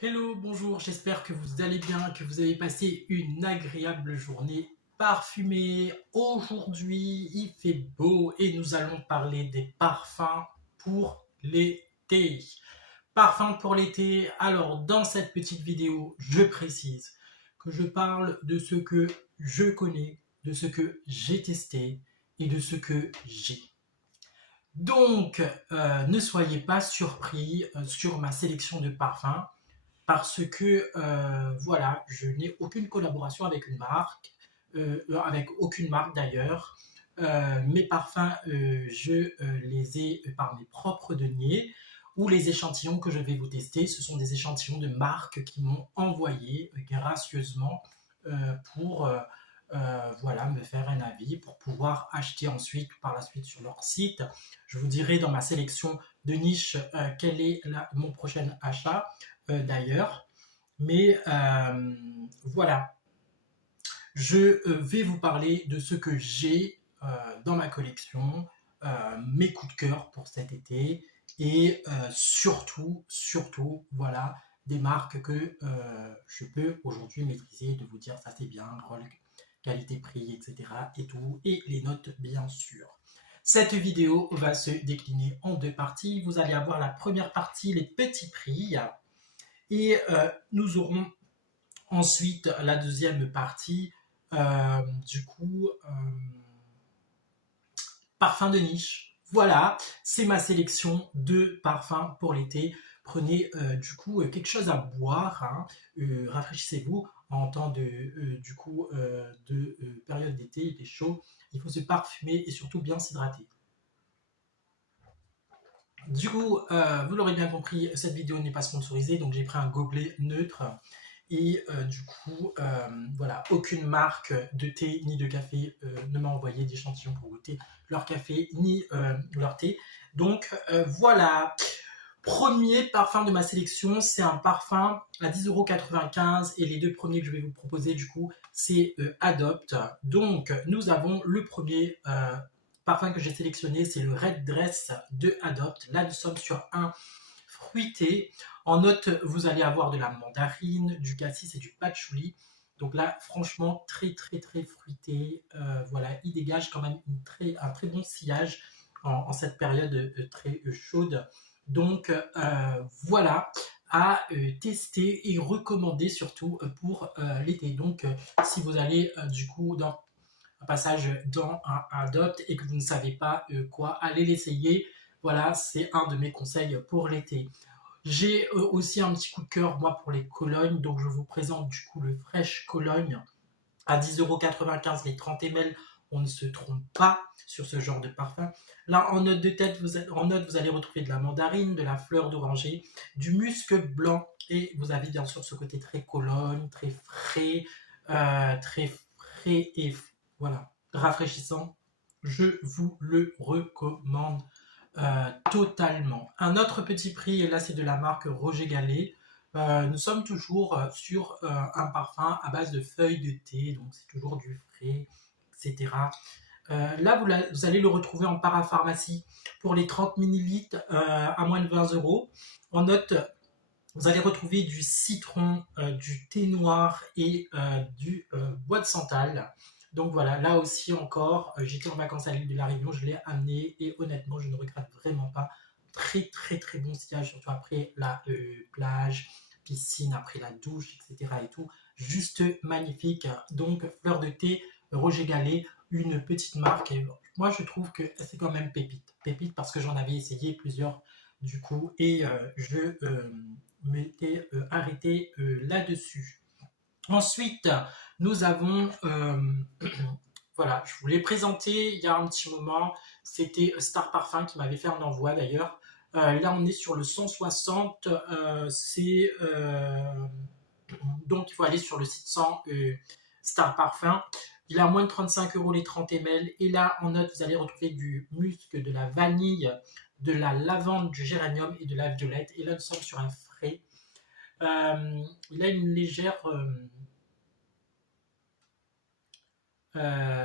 Hello, bonjour, j'espère que vous allez bien, que vous avez passé une agréable journée parfumée. Aujourd'hui, il fait beau et nous allons parler des parfums pour l'été. Parfums pour l'été, alors dans cette petite vidéo, je précise que je parle de ce que je connais, de ce que j'ai testé et de ce que j'ai. Donc, ne soyez pas surpris sur ma sélection de parfums parce que voilà, je n'ai aucune collaboration avec une marque, avec aucune marque d'ailleurs. Mes parfums, je les ai par mes propres deniers ou les échantillons que je vais vous tester, ce sont des échantillons de marques qui m'ont envoyé gracieusement pour voilà, me faire un avis, pour pouvoir acheter ensuite par la suite sur leur site. Je vous dirai dans ma sélection de niche quel est mon prochain achat d'ailleurs. Mais voilà, je vais vous parler de ce que j'ai dans ma collection, mes coups de cœur pour cet été et surtout, voilà, des marques que je peux aujourd'hui maîtriser, de vous dire ça c'est bien, qualité-prix, etc. et tout, et les notes bien sûr. Cette vidéo va se décliner en deux parties. Vous allez avoir la première partie, les petits prix, et nous aurons ensuite la deuxième partie, du coup, parfum de niche. Voilà, c'est ma sélection de parfums pour l'été. Prenez du coup quelque chose à boire, hein. Rafraîchissez-vous en temps du coup, de période d'été, il est chaud. Il faut se parfumer et surtout bien s'hydrater. Du coup, vous l'aurez bien compris, cette vidéo n'est pas sponsorisée, donc j'ai pris un gobelet neutre. Et du coup, voilà, aucune marque de thé ni de café ne m'a envoyé d'échantillons pour goûter leur café ni leur thé. Donc voilà, premier parfum de ma sélection, c'est un parfum à 10,95 € et les deux premiers que je vais vous proposer du coup, c'est Adopt. Donc nous avons le premier parfum que j'ai sélectionné, c'est le Red Dress de Adopt. Là nous sommes sur un fruité. En note, vous allez avoir de la mandarine, du cassis et du patchouli. Donc là, franchement, très fruité. Voilà, il dégage quand même un très bon sillage en cette période très chaude. Donc voilà, à tester et recommander surtout pour l'été. Donc si vous allez du coup dans un passage dans un Adopt et que vous ne savez pas quoi, allez l'essayer. Voilà, c'est un de mes conseils pour l'été. J'ai aussi un petit coup de cœur, moi, pour les colognes. Donc, je vous présente du coup le Fresh Cologne à 10,95 € les 30 ml. On ne se trompe pas sur ce genre de parfum. Là, en note de tête, vous allez retrouver de la mandarine, de la fleur d'oranger, du musc blanc. Et vous avez bien sûr ce côté très Cologne, très frais et voilà, rafraîchissant. Je vous le recommande totalement. Un autre petit prix, et là c'est de la marque Roger Gallet. Nous sommes toujours sur un parfum à base de feuilles de thé, donc c'est toujours du frais, etc. Là, vous allez le retrouver en parapharmacie pour les 30 millilitres à moins de 20 €. En note, vous allez retrouver du citron, du thé noir et du bois de santal. Donc voilà, là aussi encore, j'étais en vacances à l'île de la Réunion, je l'ai amené et honnêtement, je ne regrette vraiment pas. Très bon sillage, surtout après la plage, piscine, après la douche, etc. et tout. Juste magnifique. Donc, fleur de thé, Roger Gallet, une petite marque. Et moi, je trouve que c'est quand même pépite. Pépite parce que j'en avais essayé plusieurs du coup et je m'étais arrêté là-dessus. Ensuite, nous avons, voilà, je vous l'ai présenté il y a un petit moment, c'était Star Parfum qui m'avait fait un envoi d'ailleurs. Là, on est sur le 160, donc il faut aller sur le site 100 Star Parfum. Il a moins de 35 € les 30 ml. Et là, en note, vous allez retrouver du musc, de la vanille, de la lavande, du géranium et de la violette. Et là, nous sommes sur un frais. Il a une légère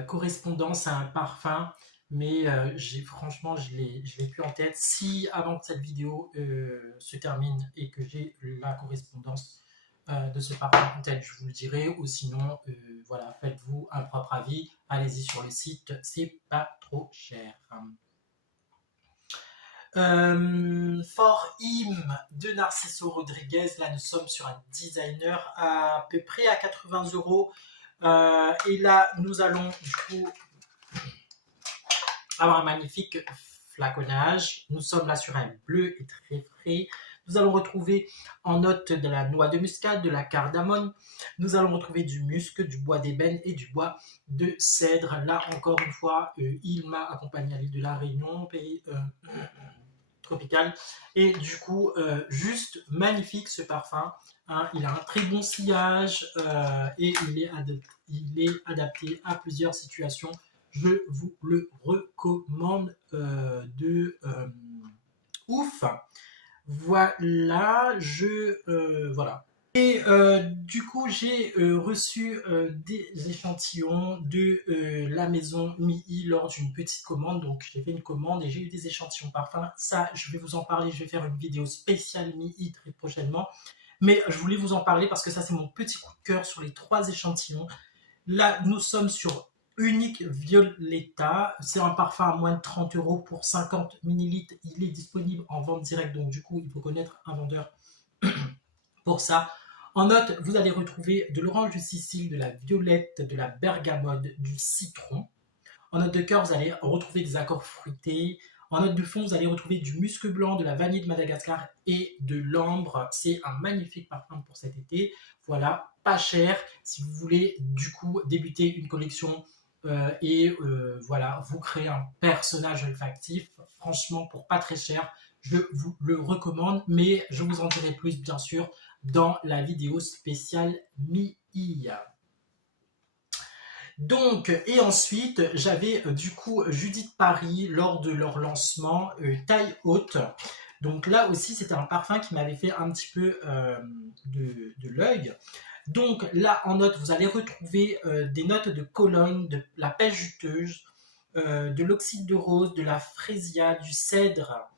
correspondance à un parfum, mais franchement, je l'ai plus en tête. Si avant que cette vidéo se termine et que j'ai la correspondance de ce parfum en tête, je vous le dirai. Ou sinon, voilà, faites-vous un propre avis. Allez-y sur le site, c'est pas trop cher. For Him de Narciso Rodriguez, là nous sommes sur un designer à peu près à 80 €. Et là nous allons du coup avoir un magnifique flaconnage. Nous sommes là sur un bleu et très frais. Nous allons retrouver en note de la noix de muscade, de la cardamome. Nous allons retrouver du musc, du bois d'ébène et du bois de cèdre. Là encore une fois, il m'a accompagné à l'île de la Réunion, pays tropical. Et du coup, juste magnifique ce parfum. Hein, il a un très bon sillage et il est adapté à plusieurs situations. Je vous le recommande de ouf. Voilà, voilà. Et du coup, j'ai reçu des échantillons de la maison Mi lors d'une petite commande. Donc, j'ai fait une commande et j'ai eu des échantillons parfums. Ça, je vais vous en parler. Je vais faire une vidéo spéciale Mi très prochainement. Mais je voulais vous en parler parce que ça, c'est mon petit coup de cœur sur les 3 échantillons. Là, nous sommes sur Unique Violetta. C'est un parfum à moins de 30 € pour 50 ml. Il est disponible en vente directe. Donc, du coup, il faut connaître un vendeur pour ça. En note, vous allez retrouver de l'orange de Sicile, de la violette, de la bergamote, du citron. En note de cœur, vous allez retrouver des accords fruités. En note de fond, vous allez retrouver du musc blanc, de la vanille de Madagascar et de l'ambre. C'est un magnifique parfum pour cet été. Voilà, pas cher. Si vous voulez du coup débuter une collection voilà, vous créez un personnage olfactif, franchement, pour pas très cher, je vous le recommande. Mais je vous en dirai plus, bien sûr, dans la vidéo spéciale Mi-I. Donc, et ensuite, j'avais du coup Judith Paris lors de leur lancement taille haute. Donc là aussi, c'était un parfum qui m'avait fait un petit peu de l'œil. Donc là, en note, vous allez retrouver des notes de Cologne, de la pêche juteuse, de l'oxyde de rose, de la frésia, du cèdre.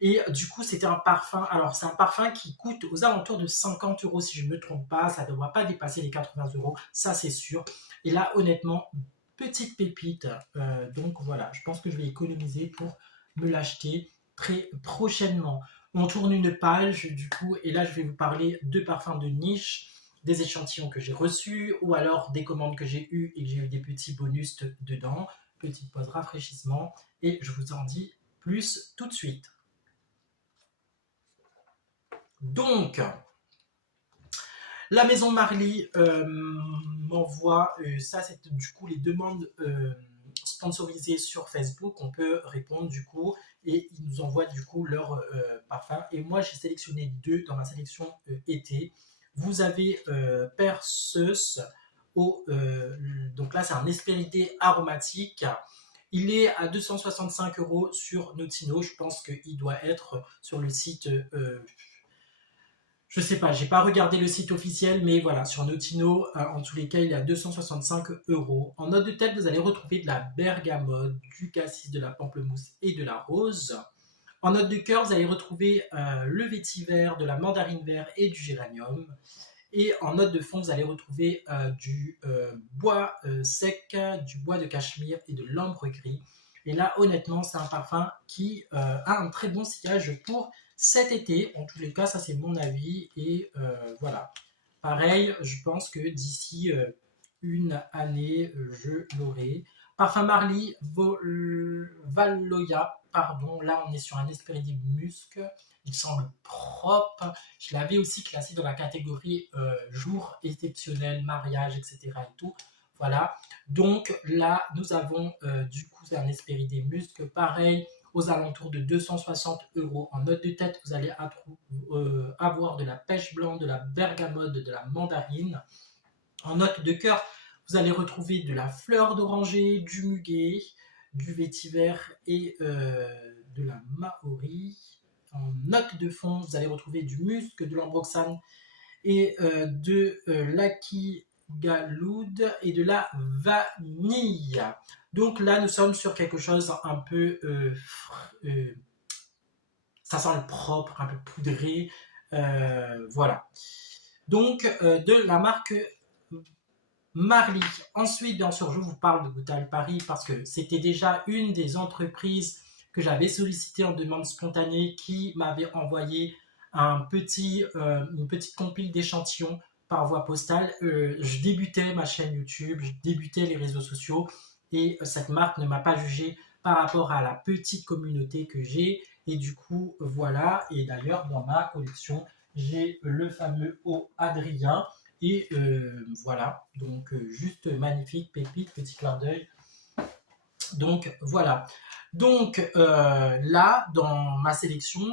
Et du coup, c'était un parfum. Alors, c'est un parfum qui coûte aux alentours de 50 € si je ne me trompe pas. Ça ne devra pas dépasser les 80 €, ça c'est sûr. Et là, honnêtement, petite pépite. Donc voilà, je pense que je vais économiser pour me l'acheter très prochainement. On tourne une page du coup, et là, je vais vous parler de parfums de niche, des échantillons que j'ai reçus, ou alors des commandes que j'ai eues et que j'ai eu des petits bonus dedans. Petite pause rafraîchissement, et je vous en dis plus tout de suite. Donc, la maison Marly m'envoie, ça c'est du coup les demandes sponsorisées sur Facebook, on peut répondre du coup, et ils nous envoient du coup leur parfum. Et moi j'ai sélectionné 2 dans ma sélection été. Vous avez Perseus, donc là c'est un Hespéridé aromatique. Il est à 265 € sur Notino, je pense qu'il doit être sur le site... je sais pas, j'ai pas regardé le site officiel, mais voilà, sur Notino, en tous les cas, il est à 265 €. En note de tête, vous allez retrouver de la bergamote, du cassis, de la pamplemousse et de la rose. En note de cœur, vous allez retrouver le vétiver, de la mandarine vert et du géranium. Et en note de fond, vous allez retrouver du bois sec, du bois de cachemire et de l'ambre gris. Et là, honnêtement, c'est un parfum qui a un très bon sillage pour cet été. En tous les cas, ça c'est mon avis. Et voilà. Pareil, je pense que d'ici une année, je l'aurai. Parfum Marly Valoya, pardon. Là, on est sur un Hespéridé musc. Il semble propre. Je l'avais aussi classé dans la catégorie jour exceptionnel, mariage, etc. et tout. Voilà. Donc là, nous avons du coup, c'est un Hespéridé musc. Pareil, aux alentours de 260 €. En note de tête, vous allez avoir de la pêche blanche, de la bergamote, de la mandarine. En note de cœur, vous allez retrouver de la fleur d'oranger, du muguet, du vétiver et de la maori. En note de fond, vous allez retrouver du musc, de l'ambroxane et de l'aki galoud et de la vanille. Donc là, nous sommes sur quelque chose un peu... ça sent le propre, un peu poudré. Voilà. Donc, de la marque Marly. Ensuite, bien sûr, je vous parle de Goutal Paris parce que c'était déjà une des entreprises que j'avais sollicité en demande spontanée qui m'avait envoyé une petite compile d'échantillons par voie postale. Je débutais ma chaîne YouTube, je débutais les réseaux sociaux et cette marque ne m'a pas jugé par rapport à la petite communauté que j'ai. Et du coup, voilà. Et d'ailleurs, dans ma collection, j'ai le fameux eau Adrien. Et voilà, donc juste magnifique, pépite, petit clin d'œil. Donc voilà. Donc là, dans ma sélection,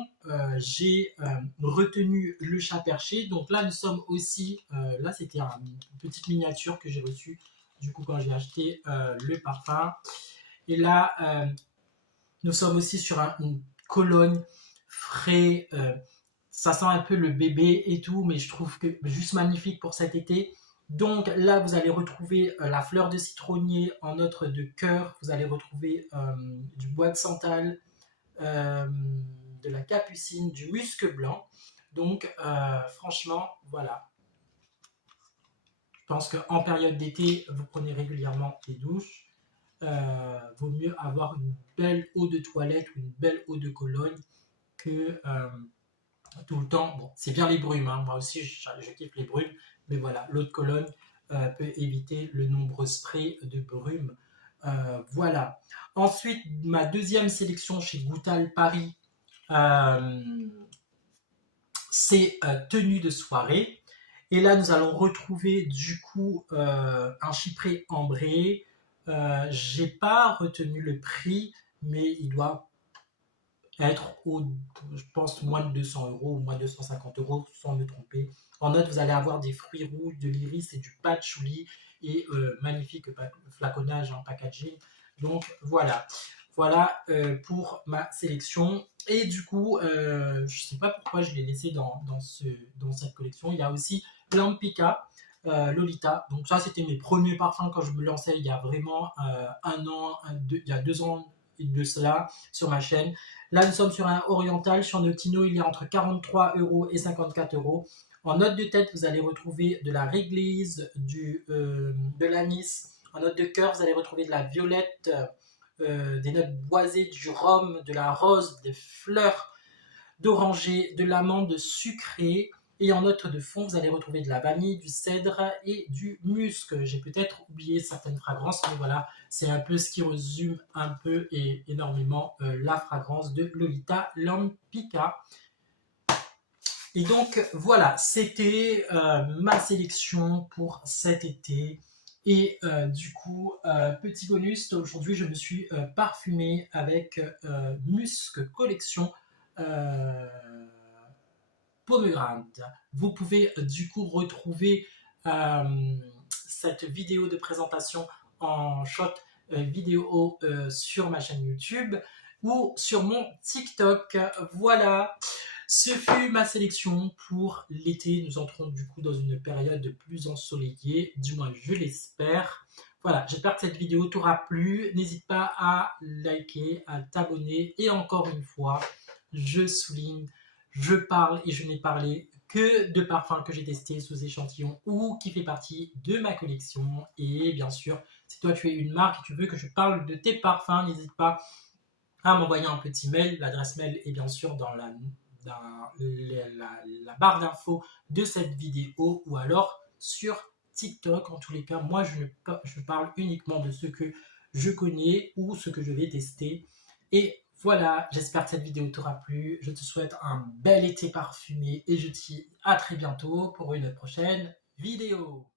j'ai retenu le chat perché. Donc là, nous sommes aussi, là c'était une petite miniature que j'ai reçue du coup quand j'ai acheté le parfum. Et là, nous sommes aussi sur une Cologne frais. Ça sent un peu le bébé et tout, mais je trouve que juste magnifique pour cet été. Donc là, vous allez retrouver la fleur de citronnier en note de cœur. Vous allez retrouver du bois de santal, de la capucine, du musc blanc. Donc franchement, voilà. Je pense qu'en période d'été, vous prenez régulièrement des douches. Vaut mieux avoir une belle eau de toilette ou une belle eau de Cologne que tout le temps. Bon, c'est bien les brumes, hein. Moi aussi je kiffe les brumes, mais voilà, l'eau de Cologne peut éviter le nombreux spray de brume. Voilà. Ensuite, ma deuxième sélection chez Goutal Paris, c'est tenue de soirée. Et là, nous allons retrouver du coup un chypré ambré. J'ai pas retenu le prix, mais il doit être je pense, moins de 200 euros ou moins de 250 euros, sans me tromper. En note, vous allez avoir des fruits rouges, de l'iris et du patchouli et magnifique flaconnage en packaging. Donc voilà, voilà pour ma sélection. Et du coup, je ne sais pas pourquoi je l'ai laissé dans cette collection. Il y a aussi Lampika, Lolita. Donc ça, c'était mes premiers parfums quand je me lançais il y a vraiment un an, il y a 2 ans de cela sur ma chaîne. Là, nous sommes sur un oriental. Sur Notino, il est entre 43 euros et 54 euros. En note de tête, vous allez retrouver de la réglisse, de l'anis. En note de cœur, vous allez retrouver de la violette, des notes boisées, du rhum, de la rose, des fleurs d'oranger, de l'amande sucrée. Et en note de fond, vous allez retrouver de la vanille, du cèdre et du musc. J'ai peut-être oublié certaines fragrances, mais voilà, c'est un peu ce qui résume un peu et énormément la fragrance de Lolita Lampika. Et donc voilà, c'était ma sélection pour cet été. Et du coup, petit bonus, aujourd'hui je me suis parfumé avec Musc Collection Pomegranate. Vous pouvez du coup retrouver cette vidéo de présentation en short vidéo sur ma chaîne YouTube ou sur mon TikTok. Voilà, ce fut ma sélection pour l'été. Nous entrons du coup dans une période plus ensoleillée, du moins je l'espère. Voilà, j'espère que cette vidéo t'aura plu. N'hésite pas à liker, à t'abonner. Et encore une fois, je souligne, je parle et je n'ai parlé que de parfums que j'ai testés sous échantillon ou qui fait partie de ma collection. Et bien sûr, si toi tu es une marque et tu veux que je parle de tes parfums, n'hésite pas à m'envoyer un petit mail. L'adresse mail est bien sûr dans la barre d'infos de cette vidéo ou alors sur TikTok. En tous les cas, moi je parle uniquement de ce que je connais ou ce que je vais tester. Et voilà, j'espère que cette vidéo t'aura plu. Je te souhaite un bel été parfumé et je te dis à très bientôt pour une prochaine vidéo.